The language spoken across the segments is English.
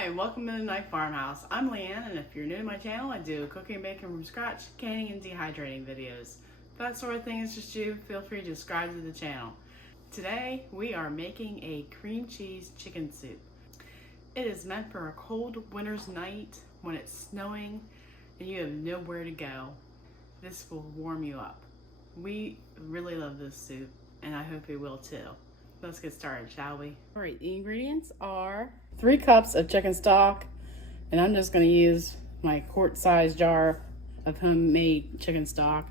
Hi, welcome to Mennonite Farmhouse. I'm Leanne, and if you're new to my channel, I do cooking and baking from scratch, canning and dehydrating videos. If that sort of thing is just you, feel free to subscribe to the channel. Today, we are making a cream cheese chicken soup. It is meant for a cold winter's night when it's snowing and you have nowhere to go. This will warm you up. We really love this soup, and I hope you will too. Let's get started, shall we? All right, the ingredients are 3 cups of chicken stock, and I'm just going to use my quart-sized jar of homemade chicken stock.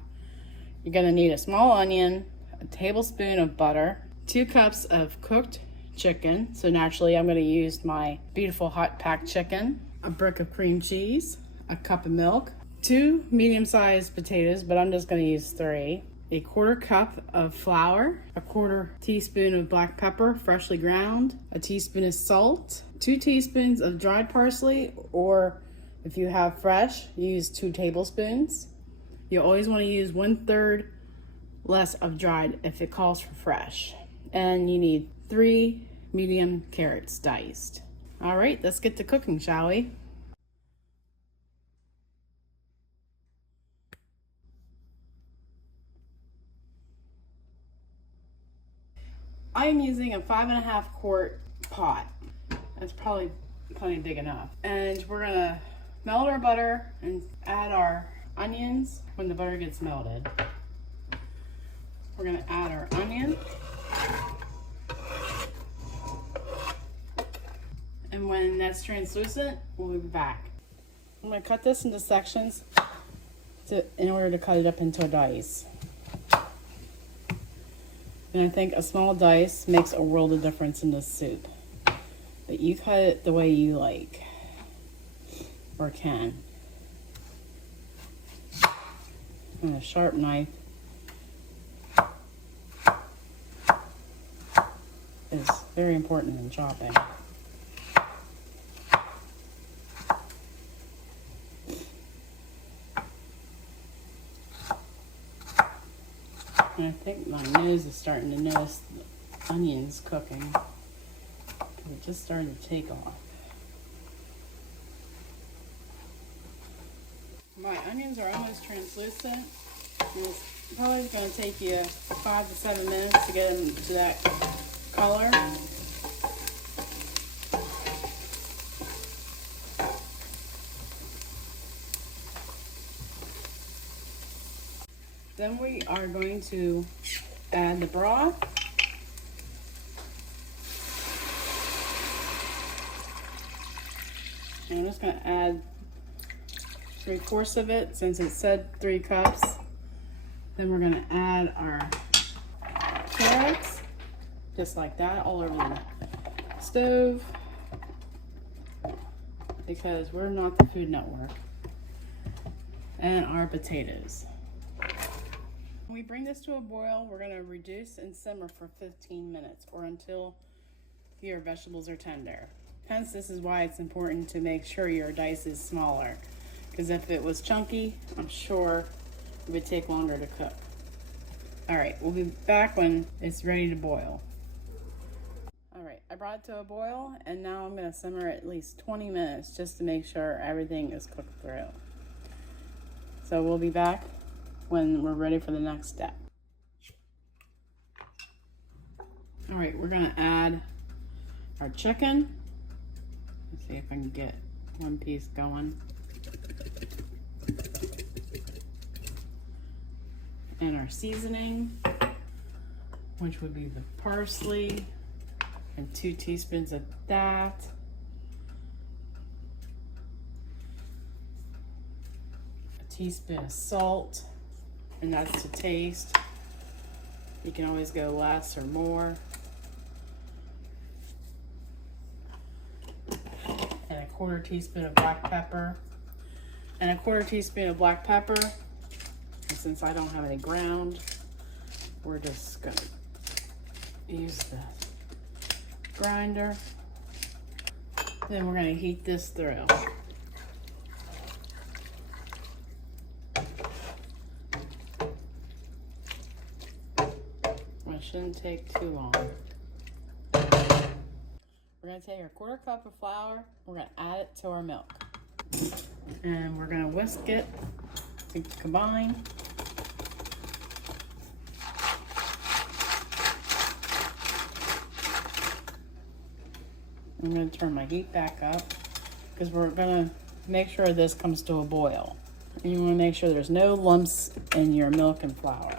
You're going to need a small onion, a tablespoon of butter, 2 cups of cooked chicken, so naturally I'm going to use my beautiful hot packed chicken, a brick of cream cheese, a cup of milk, 2 medium-sized potatoes, but I'm just going to use 3, a 1/4 cup of flour, a 1/4 teaspoon of black pepper, freshly ground, a teaspoon of salt, 2 teaspoons of dried parsley, or if you have fresh, use 2 tablespoons. You always want to use 1/3 less of dried if it calls for fresh. And you need 3 medium carrots diced. All right, let's get to cooking, shall we? I am using a 5.5 quart pot. That's probably plenty big enough. And we're gonna melt our butter and add our onions when the butter gets melted. We're gonna add our onion. And when that's translucent, we'll be back. I'm gonna cut this into sections in order to cut it up into a dice. And I think a small dice makes a world of difference in this soup. But you cut it the way you like, or can. And a sharp knife is very important in chopping. And I think my nose is starting to notice the onions cooking. It just started to take off. My onions are almost translucent. It's probably going to take you 5 to 7 minutes to get them to that color. Then we are going to add the broth. And I'm just going to add 3/4 of it since it said 3 cups. Then we're going to add our carrots, just like that, all over the stove, because we're not the Food Network. And our potatoes. When we bring this to a boil, we're going to reduce and simmer for 15 minutes or until your vegetables are tender. Hence, this is why it's important to make sure your dice is smaller, because if it was chunky, I'm sure it would take longer to cook. All right, we'll be back when it's ready to boil. All right, I brought it to a boil, and now I'm going to simmer at least 20 minutes just to make sure everything is cooked through. So we'll be back when we're ready for the next step. All right, we're gonna add our chicken. Let's see if I can get one piece going. And our seasoning, which would be the parsley and 2 teaspoons of that. A teaspoon of salt. And that's to taste. You can always go less or more. And a 1/4 teaspoon of black pepper. And a 1/4 teaspoon of black pepper. And since I don't have any ground, we're just gonna use the grinder. Then we're gonna heat this through. It shouldn't take too long. We're going to take our 1/4 cup of flour, we're going to add it to our milk. And we're going to whisk it to combine. I'm going to turn my heat back up because we're going to make sure this comes to a boil. And you want to make sure there's no lumps in your milk and flour.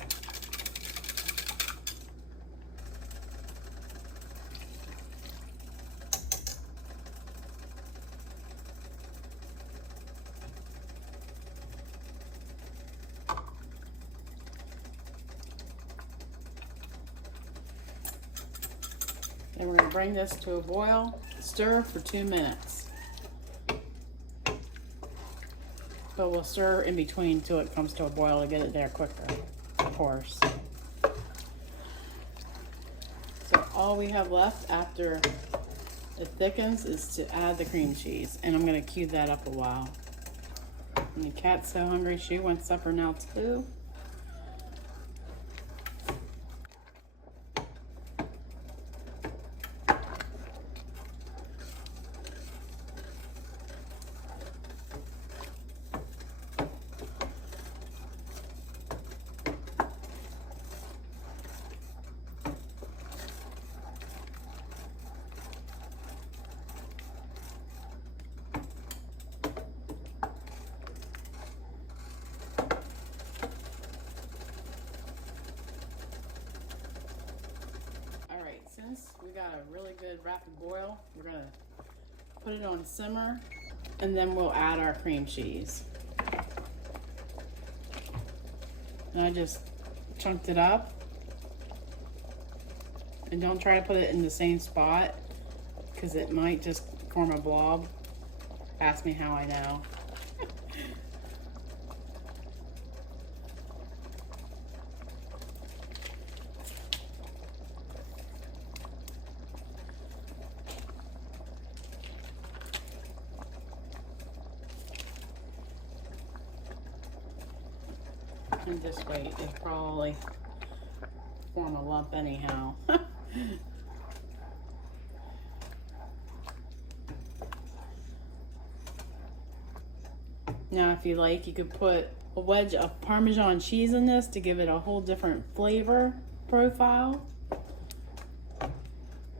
And we're going to bring this to a boil, stir for 2 minutes. But we'll stir in between until it comes to a boil to get it there quicker, of course. So all we have left after it thickens is to add the cream cheese. And I'm going to cue that up a while. And the cat's so hungry, she wants supper now too. Since we got a really good rapid boil, we're gonna put it on simmer and then we'll add our cream cheese. And I just chunked it up. And don't try to put it in the same spot because it might just form a blob. Ask me how I know. And just wait, it'll probably form a lump anyhow. Now if you like, you could put a wedge of Parmesan cheese in this to give it a whole different flavor profile.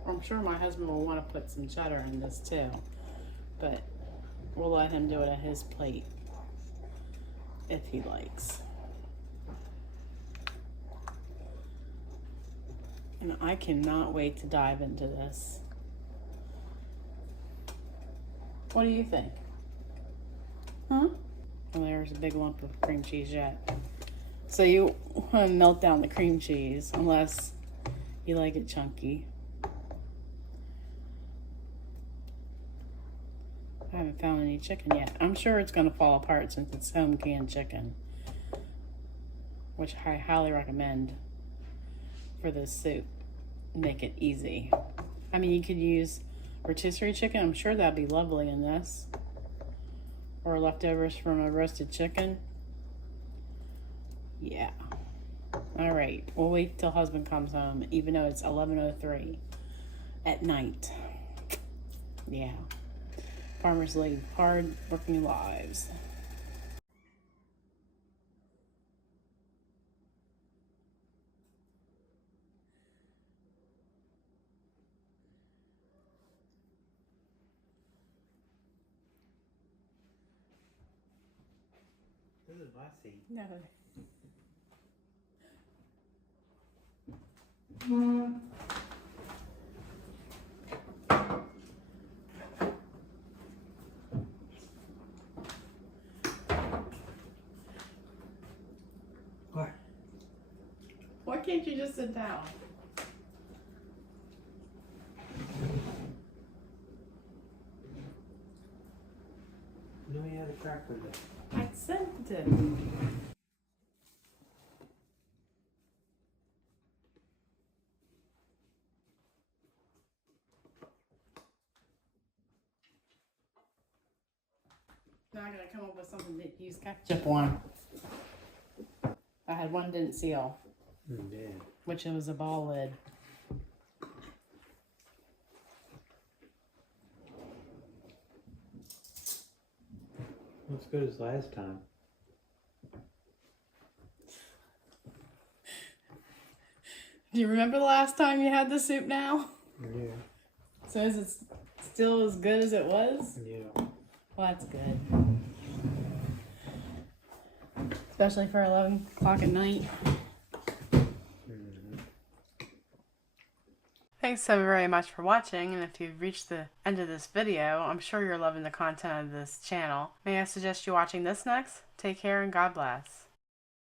I'm sure my husband will want to put some cheddar in this too, but we'll let him do it at his plate if he likes. And I cannot wait to dive into this. What do you think? Huh? Oh, there's a big lump of cream cheese yet. So you want to melt down the cream cheese unless you like it chunky. I haven't found any chicken yet. I'm sure it's going to fall apart since it's home canned chicken, which I highly recommend for this soup. Make it easy. I mean, you could use rotisserie chicken. I'm sure that'd be lovely in this. Or leftovers from a roasted chicken. Yeah. All right. We'll wait till husband comes home, even though it's 11:03 at night. Yeah. Farmers lead hard working lives. This is messy. No. What? Why can't you just sit down? No, you had a crack with it. I sent it. Now I gotta come up with something to use ketchup on. I had one didn't seal, Yeah. which it was a ball lid. Not as good as last time. Do you remember the last time you had the soup now? Yeah. So is it still as good as it was? Yeah. Well, that's good. Especially for 11 o'clock at night. Thanks so very much for watching, and if you've reached the end of this video, I'm sure you're loving the content of this channel. May I suggest you watching this next? Take care and God bless.